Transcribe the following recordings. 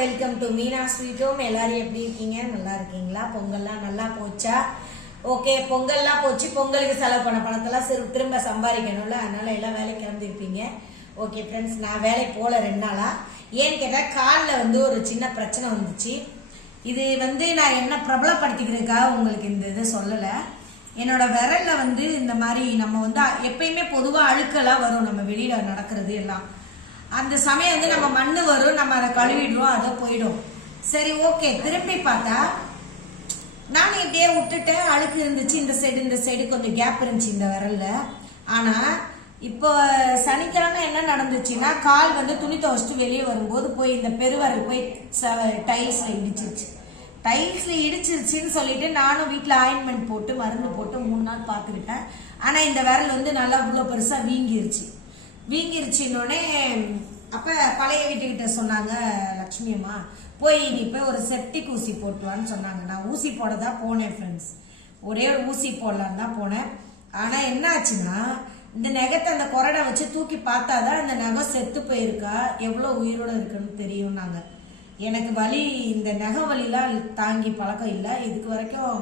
Welcome to Meena sweet home. எல்லாரும் எப்படி இருக்கீங்க? நல்லா இருக்கீங்களா? பொங்கல்லாம் நல்லா போச்சா? ஓகே பொங்கல்லாம் போச்சு. பொங்கலுக்கு செலவு பண்ண பணத்தெல்லாம் சிறு திரும்ப சம்பாதிக்கணும்ல. அதனால எல்லாம் வேலைக்கு கிளம்பிருப்பீங்க ஓகே ஃப்ரெண்ட்ஸ் நான் வேலைக்கு போகல ரெண்டு நாளா? ஏன்னு கேட்டால் காலில் வந்து ஒரு சின்ன பிரச்சனை வந்துச்சு. இது வந்து நான் என்ன பிரபலப்படுத்திக்கிறதுக்காக உங்களுக்கு இந்த இதை சொல்லலை. என்னோட விரலில் வந்து இந்த மாதிரி நம்ம வந்து எப்பயுமே பொதுவாக அழுக்கெல்லாம் வரும். நம்ம வெளியில் நடக்கிறது எல்லாம். அந்த சமயம் வந்து நம்ம மண்ணு வரும் நம்ம அதை கழுவிடுவோம் அதை போயிடும். சரி ஓகே திரும்பி பார்த்தா நானும் இப்படியே விட்டுட்டேன். அழுக்கு இருந்துச்சு இந்த சைடு இந்த சைடு கொஞ்சம் கேப் இருந்துச்சு இந்த விரல்ல. ஆனா இப்போ சனிக்கிழமை என்ன நடந்துச்சுன்னா கால் வந்து துணி துவச்சிட்டு வெளியே வரும்போது போய் இந்த பெருவரல் போய் டைல்ஸ்ல இடிச்சிருச்சு. டைல்ஸ்ல இடிச்சிருச்சுன்னு சொல்லிட்டு நானும் வீட்டில் ஆயின்மெண்ட் போட்டு மருந்து போட்டு மூணு நாள் பார்த்துக்கிட்டேன். ஆனா இந்த விரல் வந்து நல்லா இவ்வளோ பெருசா வீங்கிருச்சு. வீங்கிருச்சுன்னொடனே அப்ப பழைய வீட்டுக்கிட்ட சொன்னாங்க லக்ஷ்மி அம்மா போய் நீ போய் ஒரு செப்டிக் ஊசி போட்டுவான்னு சொன்னாங்க. நான் ஊசி போட தான் போனேன் ஃப்ரெண்ட்ஸ் ஒரே ஒரு ஊசி போடலான்னு தான் போனேன். ஆனால் என்ன ஆச்சுன்னா இந்த நகத்தை அந்த கொரடை வச்சு தூக்கி பார்த்தாதான் இந்த நகம் செத்து போயிருக்கா எவ்வளோ உயிரோட இருக்குன்னு தெரியும்னாங்க எனக்கு வலி இந்த நகை வலிலாம் தாங்கி பழக்கம் இல்லை. இதுக்கு வரைக்கும்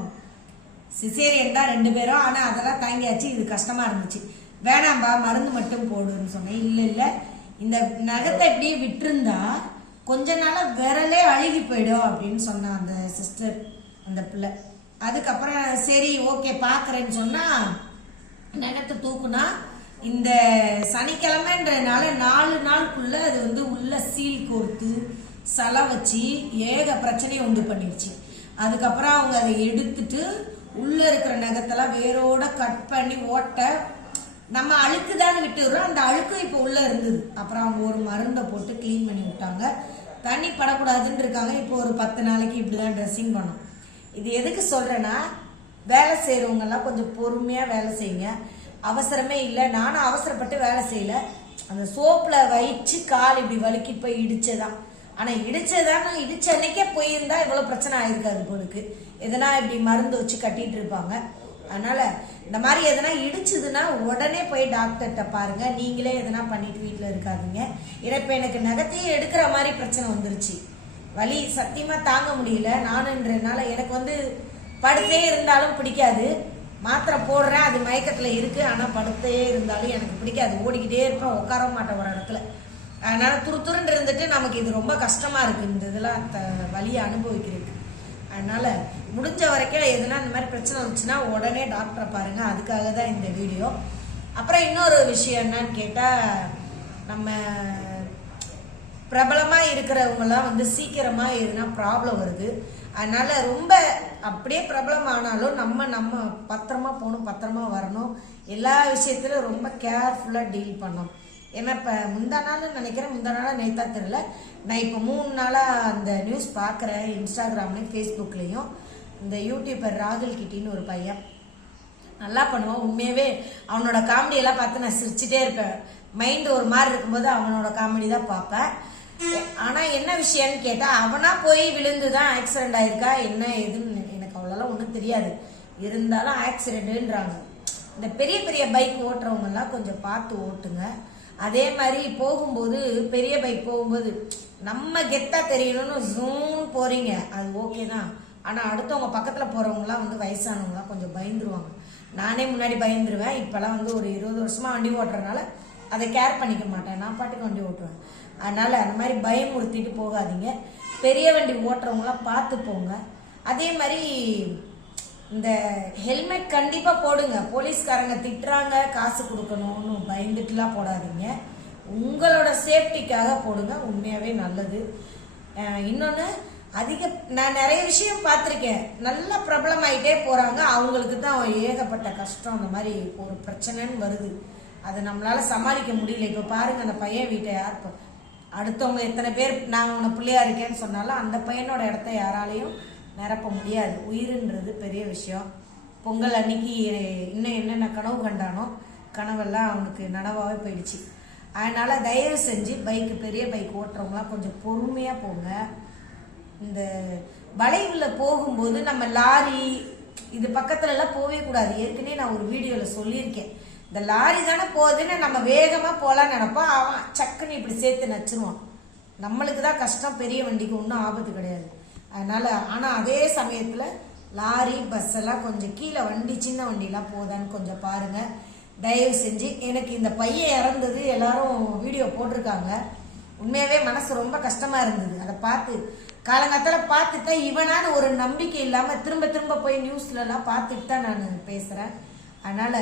சிசேரியன் தான் ரெண்டு பேரும். ஆனால் அதெல்லாம் தாங்கியாச்சு. இது கஷ்டமாக இருந்துச்சு. வேணாம்பா மருந்து மட்டும் போடுன்னு சொன்னேன். இல்லை இல்லை. இந்த நகத்தை இப்படியே விட்டுருந்தா கொஞ்ச நாளாக விரலே அழுகி போயிடும் அப்படின்னு சொன்னான் அந்த சிஸ்டர் அந்த பிள்ளை. அதுக்கப்புறம் சரி ஓகே பார்க்குறேன்னு சொன்னால் நகத்தை தூக்குனா இந்த சனிக்கிழமைன்றதுனால நாலு நாளுக்குள்ள அது வந்து உள்ள சீல் கோர்த்து சலை வச்சு ஏக பிரச்சனையை உண்டு பண்ணிடுச்சு அதுக்கப்புறம் அவங்க அதை எடுத்துட்டு உள்ளே இருக்கிற நகத்தெல்லாம் வேரோட கட் பண்ணி ஓட்ட நம்ம அழுக்கு தான் விட்டுடுறோம் அந்த அழுக்கு இப்போ உள்ள இருந்தது. அப்புறம் அவங்க ஒரு மருந்தை போட்டு க்ளீன் பண்ணி விட்டாங்க. தண்ணி படக்கூடாதுன்னு இருக்காங்க. இப்போ ஒரு பத்து நாளைக்கு இப்படிதான் ட்ரெஸ்ஸிங் பண்ணோம். இது எதுக்கு சொல்றேன்னா வேலை செய்கிறவங்கெல்லாம் கொஞ்சம் பொறுமையா வேலை செய்யுங்க. அவசரமே இல்லை. நானும் அவசரப்பட்டு வேலை செய்யல. அந்த சோப்பில் வயிற்று கால் இப்படி வலுக்கி போய் இடிச்சதான் ஆனால் இடிச்சதான இடிச்ச அன்னைக்கே போயிருந்தா இவ்வளோ பிரச்சனை ஆயிருக்காது பொழுதுக்கு எதனா இப்படி மருந்து வச்சு கட்டிட்டு இருப்பாங்க. அதனால இந்த மாதிரி எதனா இடிச்சுதுன்னா உடனே போய் டாக்டர்கிட்ட பாருங்க. நீங்களே எதனா பண்ணிட்டு வீட்டில் இருக்காதீங்க. ஏன்னா இப்போ எனக்கு நகத்தையே எடுக்கிற மாதிரி பிரச்சனை வந்துருச்சு. வலி சத்தியமாக தாங்க முடியல. நானுன்றதுனால எனக்கு வந்து படுத்தே இருந்தாலும் பிடிக்காது. மாத்திரை போடுறேன் அது மயக்கத்தில் இருக்குது ஆனால் படுத்தே இருந்தாலும் எனக்கு பிடிக்காது. ஓடிக்கிட்டே இருப்பேன் உட்கார மாட்டேன் ஒரு இடத்துல. அதனால துருதுருன்னு இருந்துட்டு நமக்கு இது ரொம்ப கஷ்டமாக இருக்குது இந்த இதெல்லாம் த- வலியை அனுபவிக்கிறதுக்கு. அதனால் முடிஞ்ச வரைக்கும் எதுனா இந்த மாதிரி பிரச்சனை வந்துச்சுன்னா உடனே டாக்டரை பாருங்கள் அதுக்காக தான் இந்த வீடியோ அப்புறம் இன்னொரு விஷயம் என்னன்னு கேட்டால் நம்ம பிரபலமாக இருக்கிறவங்கலாம் வந்து சீக்கிரமாக எதுனா ப்ராப்ளம் வருது. அதனால் ரொம்ப அப்படியே பிரபலம் ஆனாலும் நம்ம நம்ம பத்திரமா போகணும் பத்திரமா வரணும். எல்லா விஷயத்திலும் ரொம்ப கேர்ஃபுல்லாக டீல் பண்ணணும். ஏன்னா இப்போ முந்தா நாள் நினைக்கிறேன் முந்தா நாளாக நேத்தா தெரில நான் இப்போ மூணு நாளாக அந்த நியூஸ் பார்க்குறேன் இன்ஸ்டாகிராம்லேயும் ஃபேஸ்புக்லேயும் இந்த யூடியூபர் ராகுல் கிட்டின்னு ஒரு பையன். நல்லா பண்ணுவான் உண்மையாகவே அவனோட காமெடியெல்லாம் பார்த்து நான் சிரிச்சுட்டே இருப்பேன். மைண்ட் ஒரு மாதிரி இருக்கும்போது அவனோட காமெடி தான் பார்ப்பேன். ஆனா என்ன விஷயம்னு கேட்டா அவனா போய் விழுந்து தான் ஆக்சிடென்ட் ஆயிருக்கா என்ன ஏதுன்னு எனக்கு அவ்வளோலாம் ஒன்றும் தெரியாது. இருந்தாலும் ஆக்சிடென்ட்ன்றாங்க இந்த பெரிய பெரிய பைக் ஓட்டுறவங்க எல்லாம் கொஞ்சம் பார்த்து ஓட்டுங்க. அதே மாதிரி போகும்போது பெரிய பைக் போகும்போது நம்ம கெத்தா தெரியணும்னு ஜூன் போறீங்க. அது ஓகே தான். ஆனா அடுத்தவங்க பக்கத்துல போறவங்கலாம் வந்து வயசானவங்கலாம் கொஞ்சம் பயந்துருவாங்க. நானே முன்னாடி பயந்துருவேன். இப்பெல்லாம் வந்து ஒரு இருபது வருஷமா வண்டி ஓட்டுறதுனால அதை கேர் பண்ணிக்க மாட்டேன். நான் பாட்டுக்கு வண்டி ஓட்டுவேன். அதனால அந்த மாதிரி பயமுறுத்திட்டு போகாதீங்க. பெரிய வண்டி ஓட்டுறவங்களாம் பார்த்து போங்க. அதே மாதிரி இந்த ஹெல்மெட் கண்டிப்பா போடுங்க. போலீஸ்காரங்க திட்டுறாங்க காசு கொடுக்கணும்னு பயந்துட்டுலாம் போடாதீங்க. உங்களோட சேஃப்டிக்காக போடுங்க. உண்மையாவே நல்லது. இன்னொன்று அதிக நான் நிறைய விஷயம் பார்த்துருக்கேன். நல்லா பிரபலமாயிட்டே போகிறாங்க அவங்களுக்கு தான் ஏகப்பட்ட கஷ்டம். அந்த மாதிரி ஒரு பிரச்சனைன்னு வருது. அதை நம்மளால சமாளிக்க முடியல. இப்போ பாருங்க அந்த பையன் வீட்டை யார் அடுத்தவங்க எத்தனை பேர் நான் உன பிள்ளையா இருக்கேன்னு சொன்னாலும் அந்த பையனோட இடத்த யாராலையும் நிரப்ப முடியாது. உயிருன்றது பெரிய விஷயம். பொங்கல் அன்னைக்கு இன்னும் என்னென்ன கனவு கண்டானோ கனவெல்லாம் அவனுக்கு நனவாகவே போயிடுச்சு. அதனால் தயவு செஞ்சு பைக்கு பெரிய பைக் ஓட்டுறவங்களாம் கொஞ்சம் பொறுமையாக போங்க. இந்த வளைவில் போகும்போது நம்ம லாரி இது பக்கத்துலலாம் போகவே கூடாது. ஏற்கனவே நான் ஒரு வீடியோவில் சொல்லியிருக்கேன். இந்த லாரி தானே போகுதுன்னு நம்ம வேகமாக போகலான்னு நினப்போம். அவன் சக்குன்னு இப்படி சேர்த்து நச்சுருவான். நம்மளுக்கு தான் கஷ்டம் பெரிய வண்டிக்கு ஒன்றும் ஆபத்து கிடையாது. அதனால் ஆனால் அதே சமயத்தில் லாரி பஸ் எல்லாம் கொஞ்சம் கீழே வண்டி சின்ன வண்டிலாம் போதான்னு கொஞ்சம் பாருங்கள் தயவு செஞ்சு எனக்கு இந்த பையன் இறந்தது எல்லாரும் வீடியோ போட்டிருக்காங்க. உண்மையாகவே மனசு ரொம்ப கஷ்டமாக இருந்தது. அதை பார்த்து காலங்காத்தால பார்த்துட்டா இவனான ஒரு நம்பிக்கை இல்லாமல் திரும்ப திரும்ப போய் நியூஸ்லலாம் பார்த்துட்டு தான் நான் பேசுகிறேன் அதனால்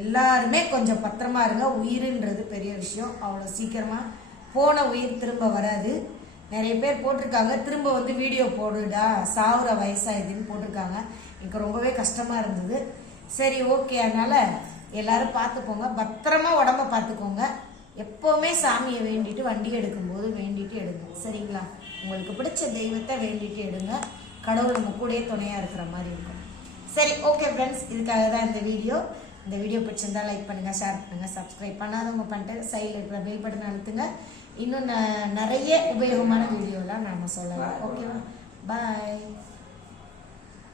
எல்லாருமே கொஞ்சம் பத்திரமா இருங்க. உயிருன்றது பெரிய விஷயம். அவ்வளோ சீக்கிரமாக போன உயிர் திரும்ப வராது. நிறைய பேர் போட்டிருக்காங்க. திரும்ப வந்து வீடியோ போடுடா சாவுற வயசாயுதுன்னு போட்டிருக்காங்க. எனக்கு ரொம்பவே கஷ்டமாக இருந்தது. சரி ஓகே அதனால் எல்லாரும் பார்த்துக்கோங்க. பத்திரமா உடம்ப பார்த்துக்கோங்க. எப்போவுமே சாமியை வேண்டிட்டு வண்டி எடுக்கும்போது வேண்டிட்டு எடுங்க. சரிங்களா? உங்களுக்கு பிடிச்ச தெய்வத்தை வேண்டிட்டு எடுங்க. கடவுள் நம்ம கூட துணையாக இருக்கிற மாதிரி இருக்கும். சரி ஓகே ஃப்ரெண்ட்ஸ் இதுக்காக தான் இந்த வீடியோ இந்த வீடியோ பிடிச்சிருந்தா லைக் பண்ணுங்கள் ஷேர் பண்ணுங்கள் சப்ஸ்கிரைப் பண்ணாதவங்க பண்ணிட்டு சைடில் இருக்கிற பெல் பட்டன் அழுத்துங்க. இன்னும் ந- நிறைய உபயோகமான வீடியோலாம் நாம சொல்லலாம். ஓகேவா பாய்